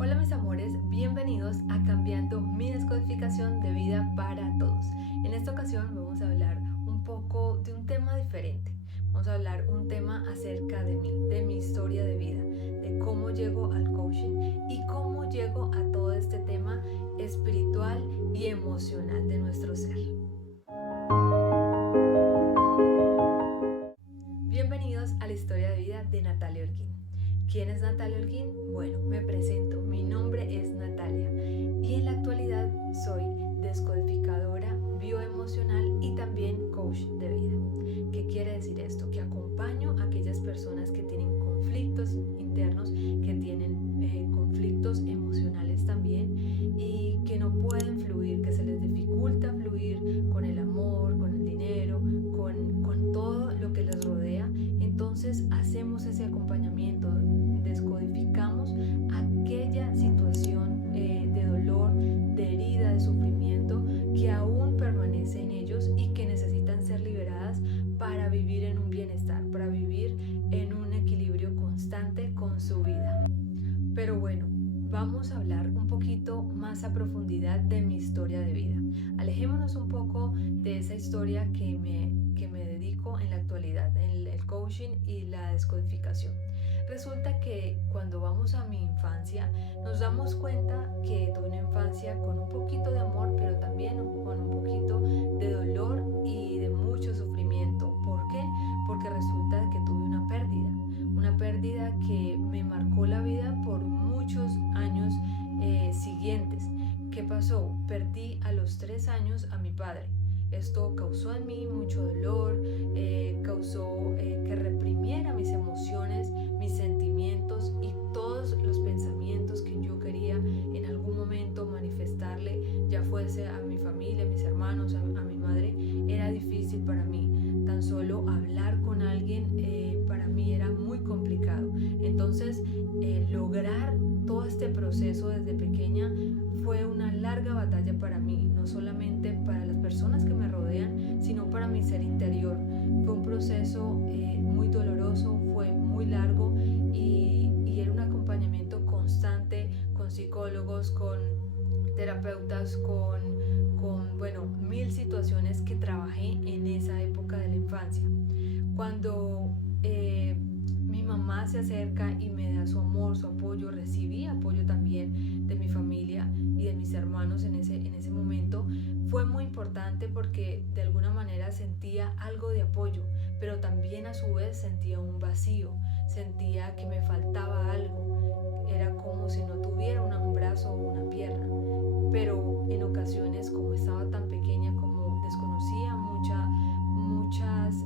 Hola mis amores, bienvenidos a Cambiando mi descodificación de vida para todos. En esta ocasión vamos a hablar un poco de un tema diferente. Vamos a hablar un tema acerca de mí, de mi historia de vida, de cómo llego al coaching y cómo llego a todo este tema espiritual y emocional de nuestro ser. Bienvenidos a la historia de vida de Natalia Holguín. ¿Quién es Natalia Holguín? Bueno, me presento. Mi nombre es Natalia y en la actualidad soy descodificadora bioemocional y también coach de vida. ¿Qué quiere decir esto? Que acompaño a aquellas personas que tienen conflictos internos, que tienen conflictos emocionales también y que no pueden fluir, que se les dificulta fluir con el amor, con el dinero, con todo lo que les rodea. Entonces hacemos ese acompañamiento, descodificamos aquella situación de dolor, de herida, de sufrimiento que aún permanece en ellos y que necesitan ser liberadas para vivir en un bienestar, para vivir en un equilibrio constante con su vida. Pero bueno, vamos a hablar un poquito más a profundidad de mi historia de vida. Alejémonos un poco de esa historia que me dedico en la actualidad, en el coaching y la descodificación. Resulta que cuando vamos a mi infancia nos damos cuenta que tuve una infancia con un poquito de amor, pero también con un poquito de dolor y de mucho sufrimiento. ¿Por qué? Porque resulta que tuve una pérdida que me marcó la vida por muchos años siguientes. ¿Qué pasó? Perdí a los 3 años a mi padre. Esto causó en mí mucho dolor, causó que reprimiera mis emociones, mis sentimientos y todos los pensamientos que yo quería en algún momento manifestarle, ya fuese a mi familia, a mis hermanos, a mi madre. Era difícil para mí. Tan solo hablar con alguien para mí era muy complicado. Entonces, lograr todo este proceso desde pequeña fue una larga batalla para mí, no solamente para las personas que me rodean, sino para mi ser interior. Fue un proceso muy doloroso, fue muy largo y era un acompañamiento constante con psicólogos, con terapeutas, con mil situaciones que trabajé en esa época de la infancia. Cuando mi mamá se acerca y me da su amor, su apoyo, recibí apoyo también de mi familia y de mis hermanos en ese momento. Fue muy importante porque de alguna manera sentía algo de apoyo, pero también a su vez sentía un vacío, sentía que me faltaba algo. Era como si no tuviera un brazo o una pierna, pero en ocasiones, como estaba tan pequeña, como desconocía muchas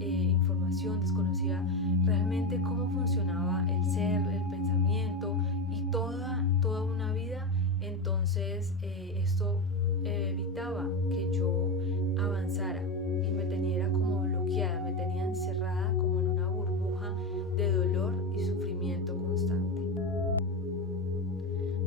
información, desconocía realmente cómo funcionaba el ser, el pensamiento y toda una vida. Entonces esto evitaba que yo avanzara y me tenía como bloqueada, me tenía encerrada como en una burbuja de dolor y sufrimiento constante.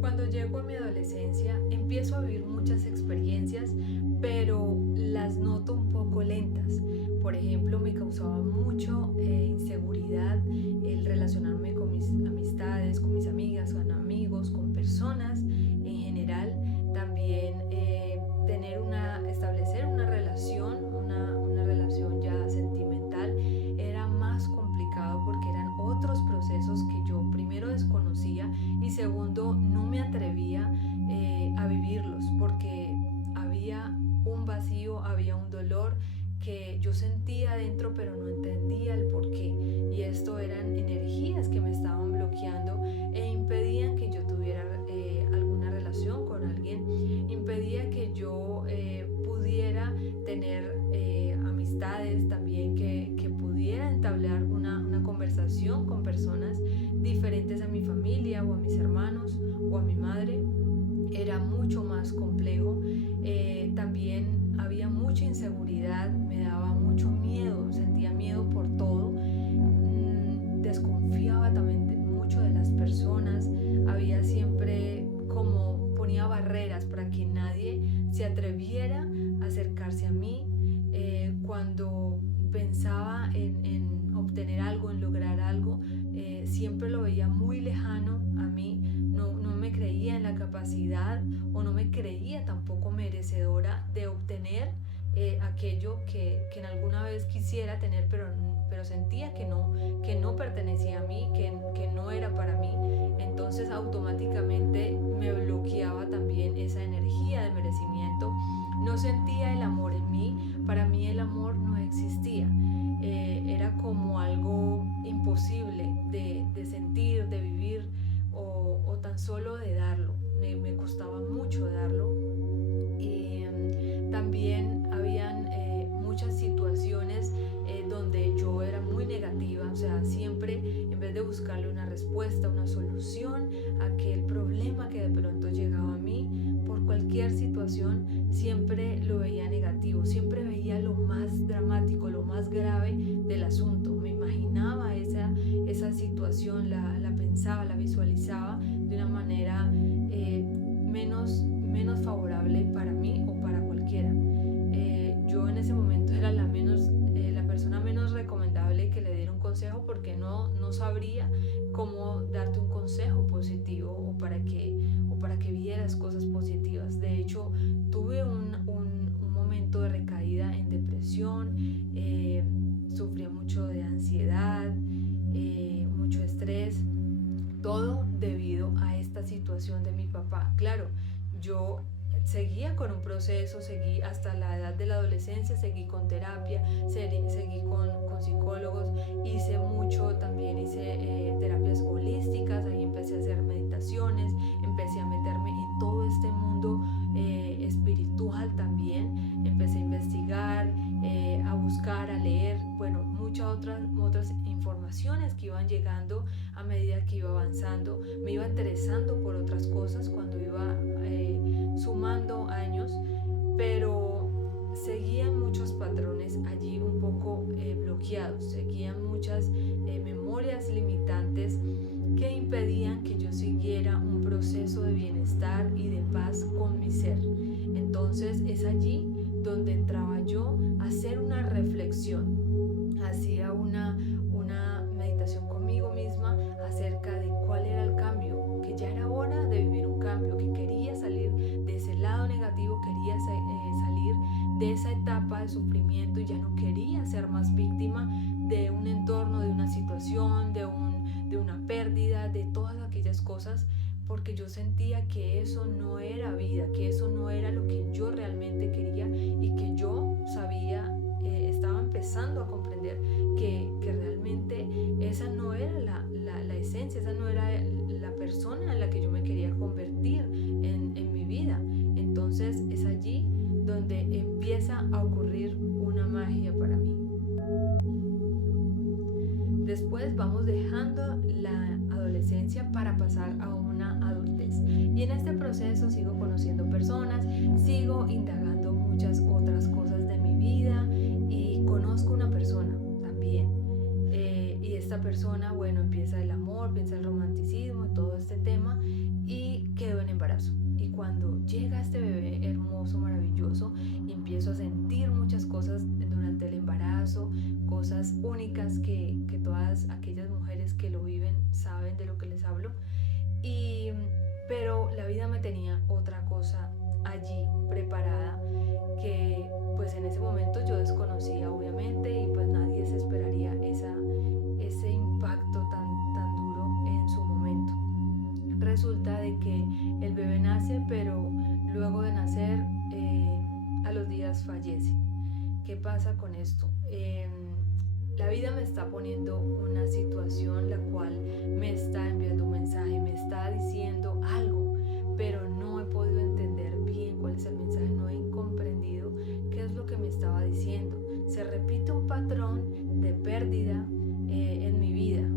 Cuando llego a mi adolescencia empiezo a vivir muchas experiencias, pero las noto un poco lentas. Por ejemplo, me causaba mucho inseguridad el relacionarme con mis amistades, con mis amigas, con amigos, con personas en general. También establecer una relación ya sentimental era más complicado porque eran otros procesos que yo primero desconocía y segundo no me atrevía a vivirlos porque había un vacío, había un dolor que yo sentía adentro pero no entendía el por qué, y esto eran energías que me estaban bloqueando e impedían que yo tuviera alguna relación con alguien, impedía que yo pudiera tener amistades también, que pudiera entablar una conversación con personas diferentes a mi familia o a mis hermanos o a mi madre. Era mucho más complejo. También había mucha inseguridad, me daba mucho miedo, sentía miedo por todo. Desconfiaba también mucho de las personas. Había siempre como ponía barreras para que nadie se atreviera a acercarse a mí. Cuando pensaba en obtener algo, en lograr algo, siempre lo veía muy lejano a mí. No me creía la capacidad o no me creía tampoco merecedora de obtener aquello que en alguna vez quisiera tener, pero sentía que no pertenecía a mí, que no era para mí. Entonces automáticamente me bloqueaba también esa energía de merecimiento. No sentía el amor en mí, para mí el amor no existía. Era como algo imposible de sentir, de vivir o tan solo de darlo. Me costaba mucho darlo. También habían muchas situaciones donde yo era muy negativa, o sea, siempre en vez de buscarle una respuesta, una solución a aquel problema que de pronto llegaba a mí, por cualquier situación, siempre lo veía negativo, siempre veía lo más dramático, lo más grave del asunto. Me imaginaba esa situación, la pensaba, la visualizaba de una manera menos favorable para mí o para cualquiera. Yo en ese momento era la persona menos recomendable que le diera un consejo, porque no sabría cómo darte un consejo positivo o para que vieras cosas positivas. De hecho, tuve un momento de recaída en depresión, sufría mucho de ansiedad, mucho estrés, todo debido a esta situación de mi papá. Claro, yo seguía con un proceso, seguí hasta la edad de la adolescencia, seguí con terapia, seguí con psicólogos, hice mucho, también hice terapias holísticas, ahí empecé a hacer meditaciones, empecé a meterme en todo este mundo espiritual también, empecé a investigar, a buscar, a leer, bueno, muchas otras informaciones que iban llegando a medida que iba avanzando. Me iba interesando por otras cosas cuando iba sumando años, pero seguían muchos patrones allí un poco bloqueados, seguían muchas memorias limitantes que impedían que yo siguiera un proceso de bienestar y de paz con mi ser. Entonces es allí donde entraba yo a hacer una reflexión, hacía una meditación conmigo misma acerca de cuál era el cambio, que ya era hora de vivir un cambio, que quería salir de ese lado negativo, quería salir de esa etapa de sufrimiento y ya no quería ser más víctima de un entorno, de una situación, de una pérdida, de todas aquellas cosas, porque yo sentía que eso no era vida, que eso no era lo que yo realmente quería y que yo sabía, estaba empezando a comprender que realmente esa no era la esencia, esa no era la persona en la que yo me quería convertir en mi vida. Entonces es allí donde empieza a ocurrir una magia para mí. Después vamos dejando la adolescencia para pasar a una adultez. Y en este proceso sigo conociendo personas, sigo indagando muchas otras cosas de mi vida y conozco una persona también. Y esta persona, bueno, empieza el amor, empieza el romanticismo, todo este tema, y quedo en embarazo. Y cuando llega este bebé hermoso, maravilloso, y empiezo a sentir muchas cosas durante el embarazo, cosas únicas que todas aquellas mujeres que lo viven saben de lo que les hablo. Pero la vida me tenía otra cosa allí preparada que pues en ese momento yo desconocía, obviamente, y pues nadie se esperaría ese impacto tan duro en su momento. Resulta de que el bebé nace, pero luego de nacer a los días fallece. ¿Qué pasa con esto? La vida me está poniendo una situación la cual me está enviando un mensaje, me está diciendo algo, pero no he podido entender bien cuál es el mensaje, no he comprendido qué es lo que me estaba diciendo. Se repite un patrón de pérdida en mi vida,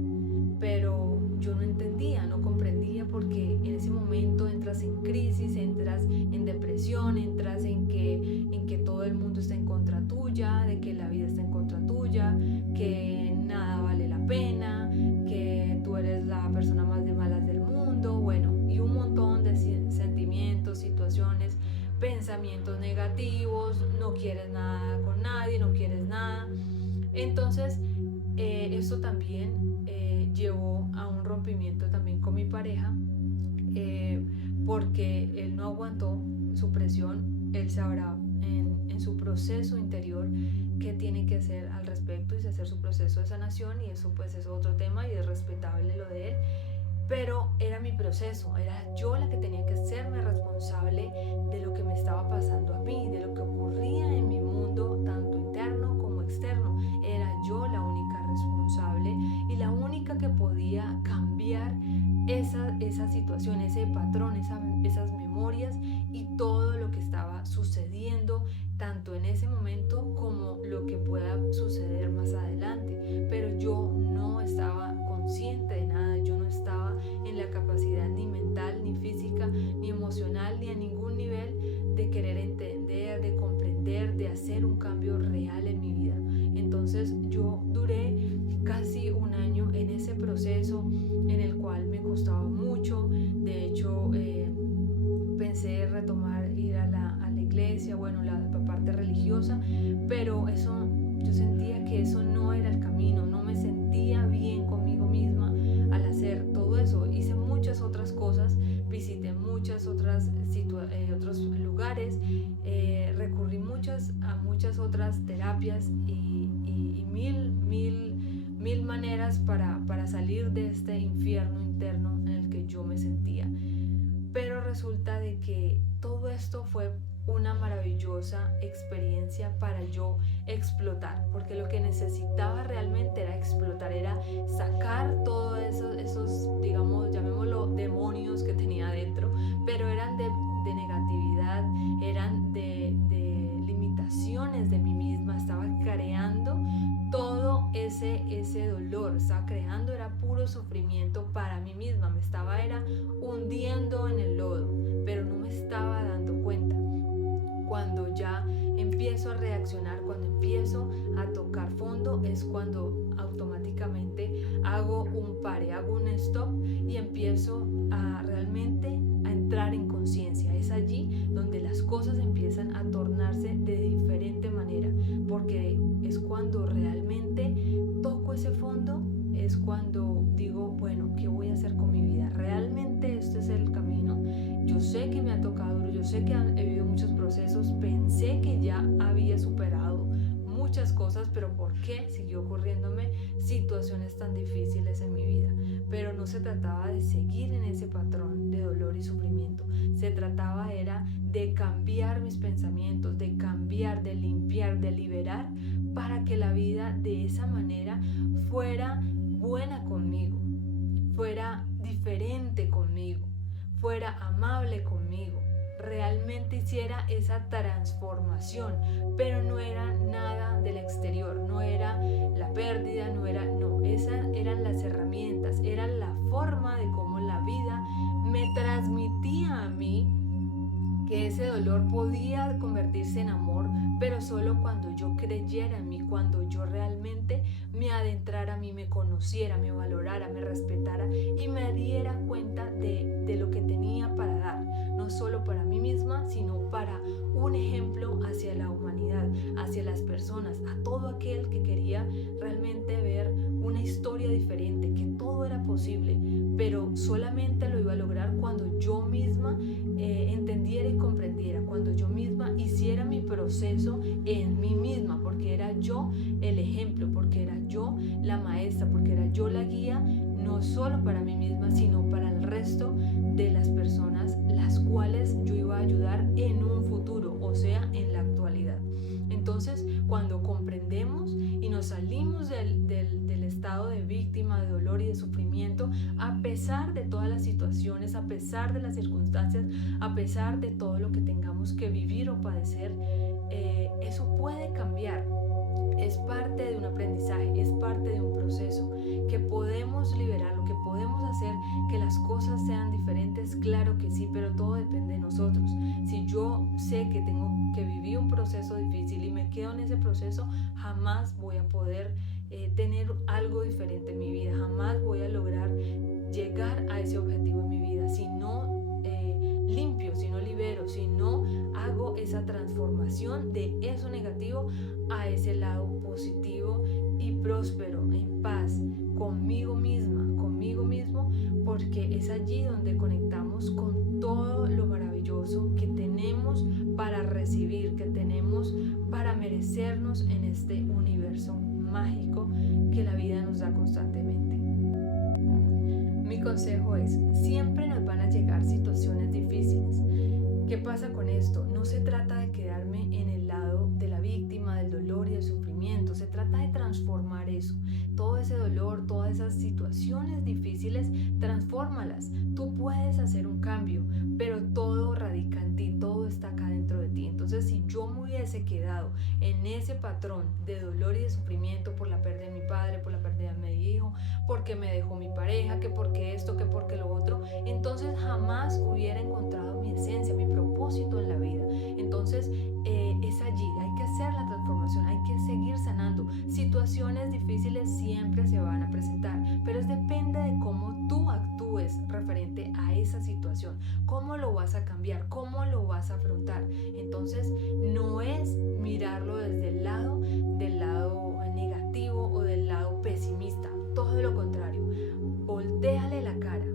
pero yo no entendía, no comprendía, porque en ese momento entras en crisis, entras en depresión, entras en que todo el mundo está en contra tuya, de que la vida está en contra tuya, que nada vale la pena, que tú eres la persona más de malas del mundo, bueno, y un montón de sentimientos, situaciones, pensamientos negativos, no quieres nada con nadie, no quieres nada. Entonces esto también llevó a un rompimiento también con mi pareja, porque él no aguantó su presión. Él sabrá en su proceso interior qué tiene que hacer al respecto y hacer su proceso de sanación, y eso pues es otro tema y es respetable lo de él. Pero era mi proceso, era yo la que tenía que hacerme responsable de lo que me estaba pasando a mí, de lo que ocurría en mi mundo, tanto interno como externo. Era yo la única responsable y la única que podía cambiar esa situación, ese patrón, esas memorias y todo lo que estaba sucediendo, tanto en ese momento como lo que pueda suceder más adelante. Pero yo no estaba consciente de nada, yo no estaba en la capacidad ni mental, ni física, ni emocional, ni a ningún nivel de querer entender, de comprender, de hacer un cambio real en mi vida. Entonces yo duré casi un año en ese proceso en el cual me costaba mucho. De hecho, pensé retomar ir a la iglesia, bueno, la parte religiosa, pero eso, yo sentía que eso no era el camino, no me sentía bien conmigo misma al hacer todo eso. Hice muchas otras cosas, visité muchas otros lugares, recurrí a muchas otras terapias y mil maneras para salir de este infierno interno en el que yo me sentía. Pero resulta de que todo esto fue una maravillosa experiencia para yo explotar, porque lo que necesitaba realmente era explotar, era sacar todos esos, digamos, llamémoslo demonios que tenía adentro, pero eran de negatividad, eran de limitaciones de mí misma. Estaba creando todo ese dolor, estaba creando, era puro sufrimiento para mí misma, me estaba hundiendo en el lodo, pero no me estaba dando cuenta. Cuando ya empiezo a reaccionar, cuando empiezo a tocar fondo, es cuando automáticamente hago un pare, hago un stop y empiezo a realmente a entrar en conciencia. Es allí donde las cosas empiezan a tornarse de diferente manera, porque es cuando realmente toco ese fondo, es cuando digo, bueno, ¿qué voy a hacer con mi vida? ¿Realmente este es el camino? Yo sé que me ha tocado duro, yo sé que he vivido muchos procesos, pensé que ya había superado muchas cosas, pero ¿por qué siguió ocurriéndome situaciones tan difíciles en mi vida? Pero no se trataba de seguir en ese patrón de dolor y sufrimiento, se trataba era de cambiar mis pensamientos, de cambiar, de limpiar, de liberar, para que la vida de esa manera fuera buena conmigo, fuera diferente conmigo, fuera amable conmigo, realmente hiciera esa transformación. Pero no era nada del exterior, no era la pérdida, esas eran las herramientas, era la forma de cómo la vida me transmitía a mí que ese dolor podía convertirse en amor, pero solo cuando yo creyera en mí, cuando yo realmente me adentrara a mí, me conociera, me valorara, me respetara y me diera cuenta de lo que tenía para dar, no solo para mí misma, sino para un ejemplo hacia la humanidad, hacia las personas, a todo aquel que quería realmente ver una historia diferente, que todo era posible, pero solamente lo iba a lograr cuando yo misma entendiera y comprendiera, cuando yo misma hiciera mi proceso en mí misma, porque era yo el ejemplo, porque era yo la maestra, porque era yo la guía, no solo para mí misma, sino para el resto de las personas las cuales yo iba a ayudar en un futuro, o sea, en la actualidad. Entonces, cuando comprendemos y nos salimos del estado de víctima, de dolor y de sufrimiento, a pesar de todas las situaciones, a pesar de las circunstancias, a pesar de todo lo que tengamos que vivir o padecer, eso puede cambiar. Es parte de un aprendizaje, es parte de un proceso que podemos liberar, lo que podemos hacer que las cosas sean diferentes, claro que sí, pero todo depende de nosotros. Si yo sé que tengo que vivir un proceso difícil y me quedo en ese proceso, jamás voy a poder tener algo diferente en mi vida, jamás voy a lograr llegar a ese objetivo en mi vida. Si no limpio, si no libero, si no hago esa transformación de eso negativo a ese lado positivo y próspero, en paz, conmigo misma, conmigo mismo, porque es allí donde donde conectamos con todo lo maravilloso que tenemos para recibir, que tenemos para merecernos en este universo mágico que la vida nos da constantemente. Mi consejo es, siempre nos van a llegar situaciones difíciles. ¿Qué pasa con esto? No se trata de quedarme en el lado de la víctima, del dolor y del sufrimiento. Se trata de transformar eso. Todo ese dolor, todas esas situaciones difíciles, transfórmalas. Tú puedes hacer un cambio, pero todo radica en ti, todo está acá dentro de ti. Entonces, si yo me hubiese quedado en ese patrón de dolor y de sufrimiento por la pérdida de mi padre, por la pérdida de mi hijo, porque me dejó mi pareja, que porque esto, que porque lo otro, entonces jamás hubiera encontrado mi esencia, mi propósito en la vida. Entonces es allí, hay que hacer la transformación, hay que seguir sanando. Situaciones difíciles siempre se van a presentar, pero depende de cómo tú actúes referente a esa situación, cómo lo vas a cambiar, cómo lo vas a afrontar. Entonces no es mirarlo desde el lado negativo o del lado pesimista, todo lo contrario. Voltéale la cara,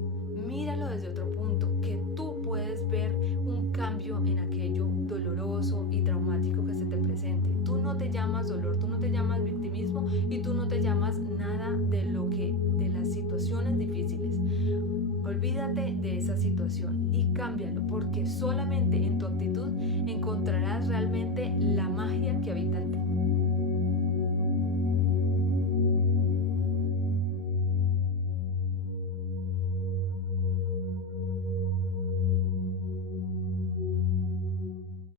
míralo desde otro punto, que tú puedes ver un cambio en aquello doloroso y traumático que se te presente. Tú no te llamas dolor, tú no te llamas victimismo y tú no te llamas nada de las situaciones difíciles. Olvídate de esa situación y cámbialo, porque solamente en tu actitud encontrarás realmente la magia que habita